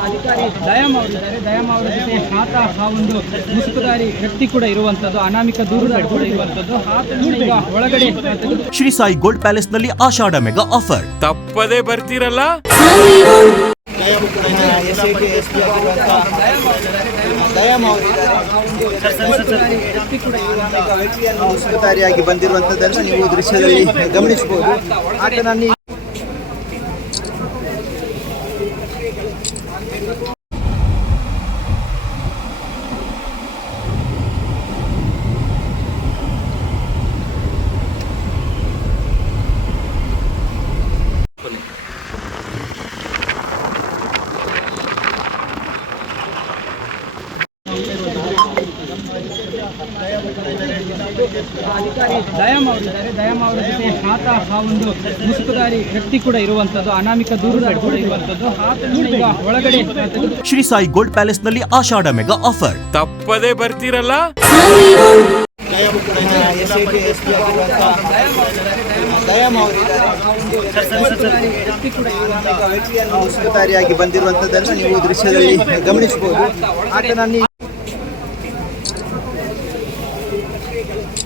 ಅಧಿಕಾರಿ ದಯಾಮ್ ಅವರಿದ್ದಾರೆ ದಯಾಮ್ ಅವರ ಜೊತೆ ಆತ ಆ ಒಂದು ಮುಸುಕುದಾರಿ ವ್ಯಕ್ತಿ ಕೂಡ ಇರುವಂತದ್ದು ಅನಾಮಿಕ ದೂರುದಾರಿ ಕೂಡ ಇರುವಂತದ್ದು ಈಗ ಒಳಗಡೆ ಶ್ರೀ ಸಾಯಿ ಗೋಲ್ಡ್ ಪ್ಯಾಲೇಸ್ನಲ್ಲಿ ಆಷಾಢ ಮೆಗಾ ಆಫರ್ ತಪ್ಪದೇ ಬರ್ತೀರಲ್ಲ ವ್ಯಕ್ತಿಯನ್ನು ಮುಸುಕುದಾರಿಯಾಗಿ ಬಂದಿರುವಂತದ್ದನ್ನು ನೀವು ದೃಶ್ಯದಲ್ಲಿ ಗಮನಿಸಬಹುದು ಆತನನ್ನು Obrigado. ದಯಾಮ್ ಅವರಿದ್ದಾರೆ ದಯಾಮ್ ಅವರ ಜೊತೆ ಆತ ಆ ಒಂದು ಮುಸುಕುದಾರಿ ವ್ಯಕ್ತಿ ಕೂಡ ಇರುವಂತದ್ದು ಅನಾಮಿಕ ದೂರದಾರಿ ಕೂಡ ಇರುವಂತದ್ದು ಆತನನ್ನ ಈಗ ಒಳಗಡೆ ಶ್ರೀ ಸಾಯಿ ಗೋಲ್ಡ್ ಪ್ಯಾಲೇಸ್ನಲ್ಲಿ ಆಷಾಢ ಮೆಗಾ ಆಫರ್. ತಪ್ಪದೇ ಬರ್ತೀರಲ್ಲ? ವ್ಯಕ್ತಿಯನ್ನು ಮುಸುಕುದಾರಿಯಾಗಿ ಬಂದಿರುವಂತದ್ದನ್ನು ನೀವು ದೃಶ್ಯದಲ್ಲಿ ಗಮನಿಸಬಹುದು. ಆತನನ್ನು Gracias.